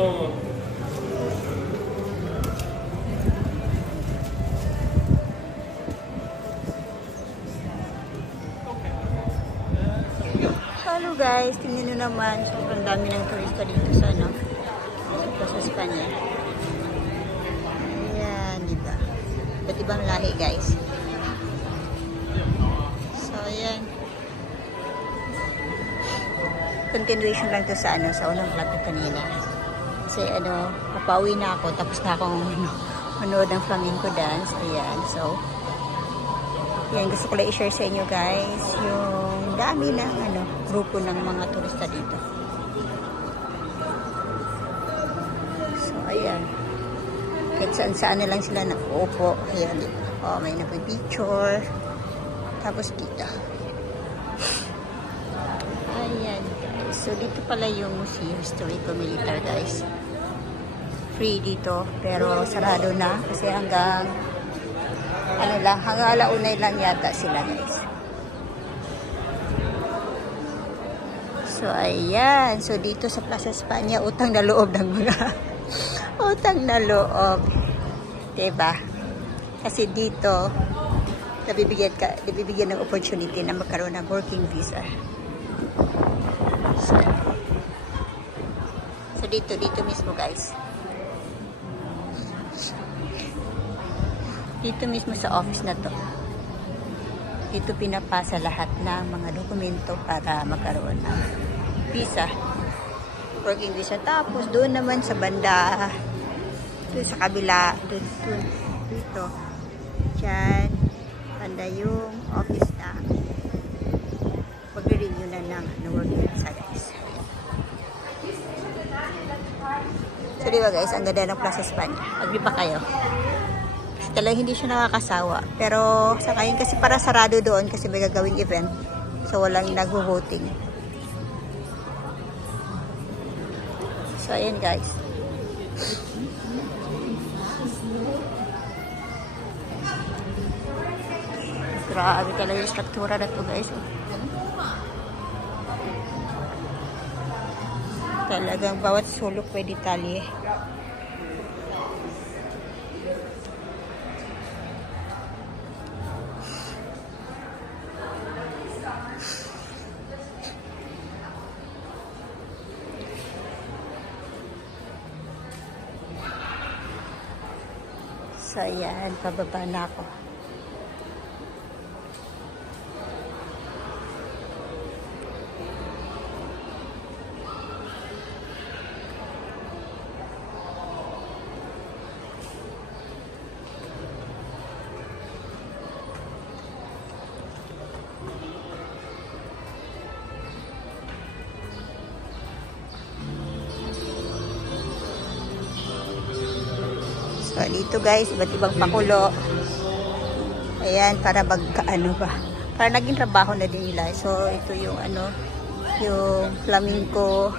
Hello guys, tingnan nyo naman, sobrang dami ng turista dito sa sa Espanya. Ayan, diba? Iba't ibang lahi guys. So ayan, continuation lang to sa sa unang vlog ko kanina. Kasi papauwi na ako, tapos na akong manood ng flamenco dance. Ayan, so yan, gusto ko lang i-share sa inyo guys yung dami ng grupo ng mga turista dito. So ayan, kahit saan na lang sila nakuupo. Ayan, may nagpipicture. Tapos dito, ayan guys, so dito pala yung Museo Historico Militar guys. Free dito, pero sarado na kasi hanggang hanggang alaunay lang yata sila guys. So ayan, so dito sa Plaza España, utang na loob ng mga utang na loob, diba? Kasi dito nabibigyan ng opportunity na magkaroon ng working visa. So dito mismo guys, dito mismo sa office na to, dito pinapasa lahat ng mga dokumento para magkaroon ng visa, working visa. Tapos doon naman sa banda, doon sa kabila, dito, dyan, banda yung office na pag-renew na ng working visa guys. So diba guys, ang ganda ng Plaza España. Agree pa kayo? Talagang hindi siya nakakasawa. Pero sa ngayon kasi para sarado doon kasi may gagawing event. So walang nagvo-voting. So ayan guys. Grabe talaga yung struktura na to guys. Talagang bawat sulok may detalye. So, ayan, pababa na ako. So, dito guys, iba't ibang pakulo. Ayan, para para naging trabaho na din nila. So, ito yung yung flamenco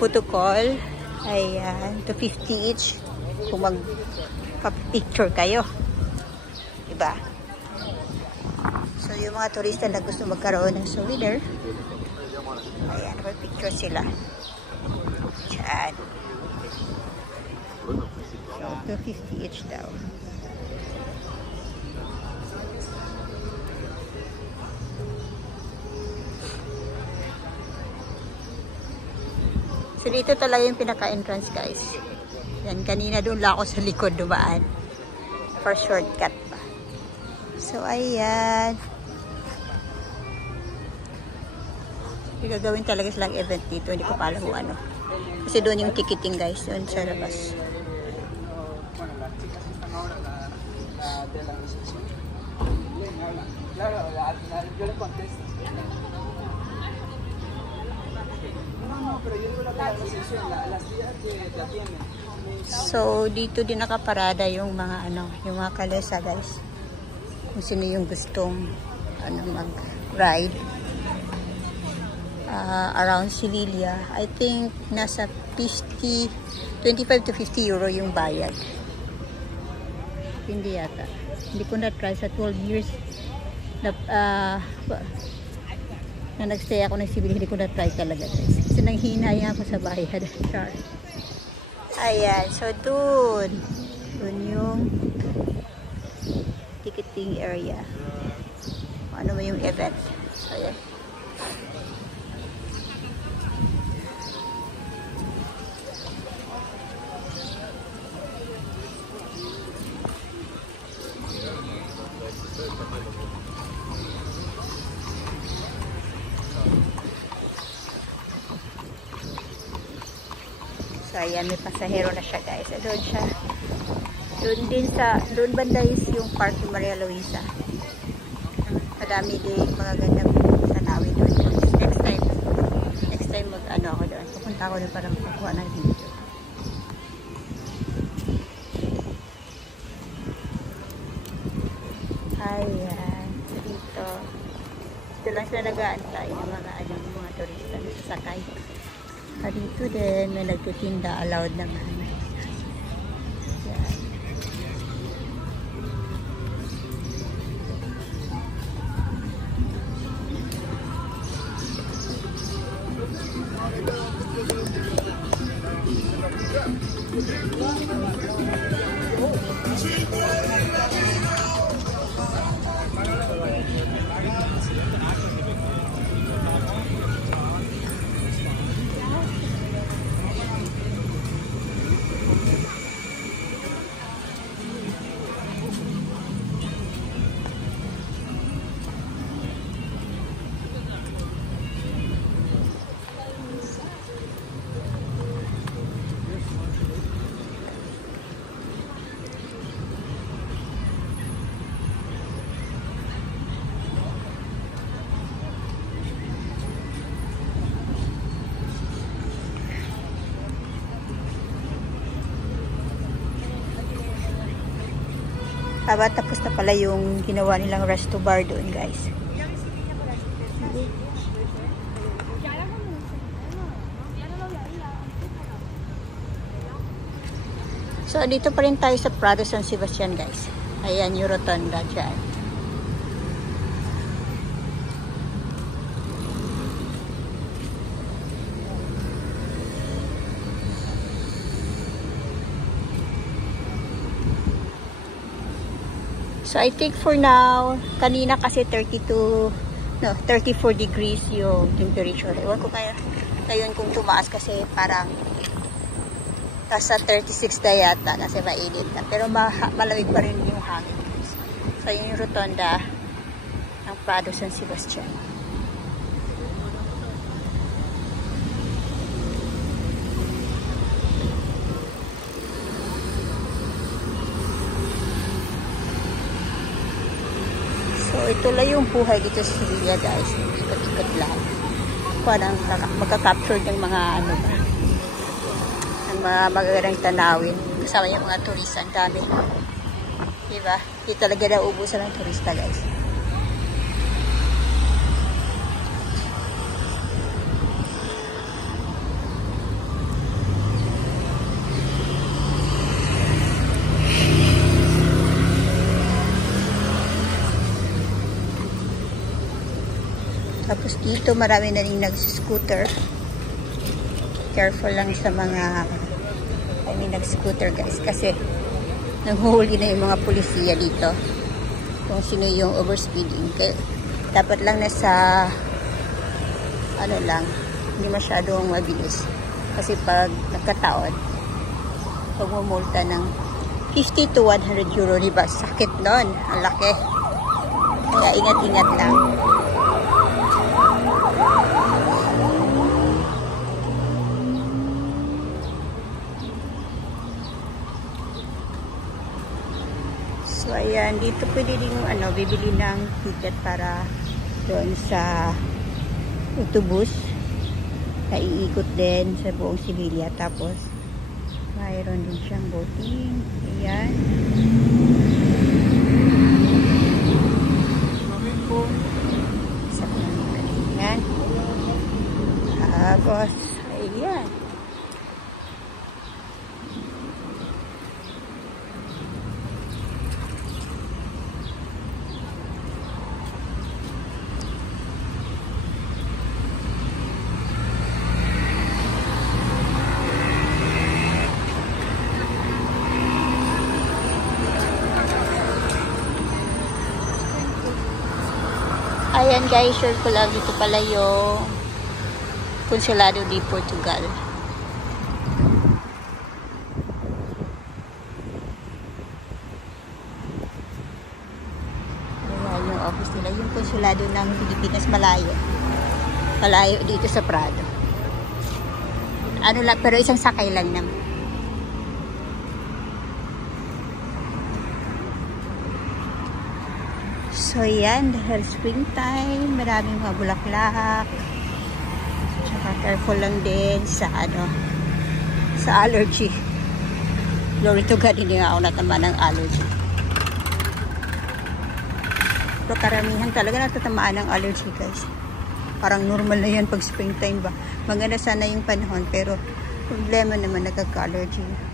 photo call. Ayan, 250 each kung mag-picture kayo. Diba? So, yung mga turista na gusto magkaroon ng souvenir, ayan, mag-picture sila. Diyan. 250 each daw. So dito talaga yung pinaka-entrance guys. Yan, kanina doon lang ako sa likod dumaan for shortcut pa. So ayan, gagawin talaga silang event dito. Hindi ko pa alam kung ano, kasi doon yung ticketing guys, doon sa labas. So dito din nakaparada yung mga yung mga kalesa guys. Kung sino yung gustong mag-ride around Sevilla. I think nasa 25 to 50 euro yung bayad. Hindi yata. Hindi ko na-try sa 12 years na nagstay ako ng Sevilla. Hindi ko na-try talaga guys. Kasi nanghinaya ako sa bayad. Char. Ayan, so dun yung ticketing area. Ano mo yung event. So, ayan. So, ayan, may pasahero na siya, guys. Doon siya. Doon banda is yung Park ni Maria Luisa. Madami din mga gandang tanawin doon. Next time mag-ano ako doon. Pupunta ako doon para makakuha ng video. Ayan. Dito. Dito lang sila nag-aantay ng mga turista na sasakay. Dito din, may nagtitinda, allowed naman. Yan. Tapos na pala yung ginawa nilang resto bar doon, guys. So, dito pa rin tayo sa Prado San Sebastian, guys. Ayan yung rotonda dyan. So, I think for now, kanina kasi 34 degrees yung temperature. Ewan ko ngayon kung tumaas kasi parang nasa 36 na yata, nasa mainit na. Pero malamig pa rin yung hangin. So, yun yung rotonda ng Prado San Sebastian. So, ito lang yung buhay dito sa Sevilla, guys. Ikot-ikot lang. Parang magka-capture ng mga ano ba, ng mga magagandang tanawin. Kasama yung mga turista. Ang dami. Diba? Hindi talaga nauubusan ng turista, guys. Tapos dito marami na rin nag-scooter. Careful lang sa mga nag-scooter, guys, kasi nanghuhuli na yung mga pulisiya dito kung sino yung overspeeding. Kaya dapat lang nasa ano lang, hindi masyadong mabilis. Kasi pag nagkataon, pagmumulta ng 50 to 100 euro, diba? Sakit nun. Ang laki. Kaya ingat-ingat lang. So, ayan, dito pwede din bibili ng ticket para doon sa autobus na iikot din sa buong Sevilla. Tapos, mayroon din siyang boating. Ayan. Sa panggalingan. Tapos, ayan. ayan guys, sure ko lang dito pala yung Consulado de Portugal. Ayan yung office nila. Yung Consulado ng Pilipinas malayo. Malayo dito sa Prado. Ano lang, pero isang sakay lang naman. So yan, dahil springtime, maraming mga bulaklak. Tsaka careful lang din sa sa allergy. Glory to God, hindi nga ako natama ng allergy. Pero karamihan talaga natatamaan ng allergy guys. Parang normal na yan pag springtime ba. Maganda sana yung panahon pero problema naman nagkaka-allergy.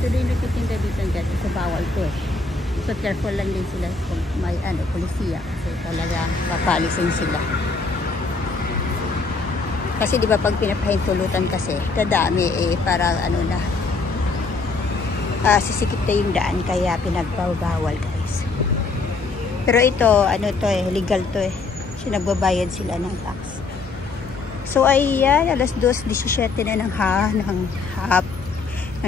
Tuloy nagtitinda dito dati sa bawal to eh. So careful lang din sila kung may polisiya kasi talaga papalisin sila. Kasi di ba pag pinapahintulutan kasi dadami para sisikip na yung daan kaya pinagbawal guys. Pero ito legal to eh. Kasi nagbabayad sila ng tax. So ayan, alas 2:17 na ng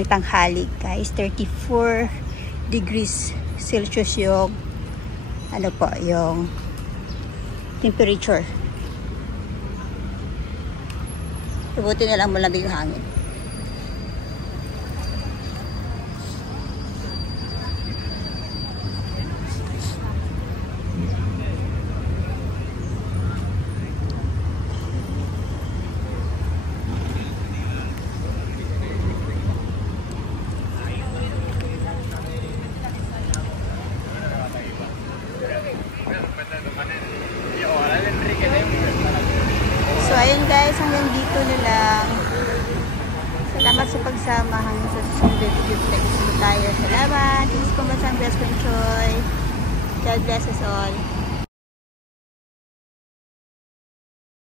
tanghali guys. 34 degrees Celsius yung yung temperature. Buti na lang malamig yung hangin. So ayun guys, hanggang dito na lang. Salamat sa pagsama hanggang sa susunod video. Tayo. Salamat. This is Kumasang Best Friend Choi. God bless us all.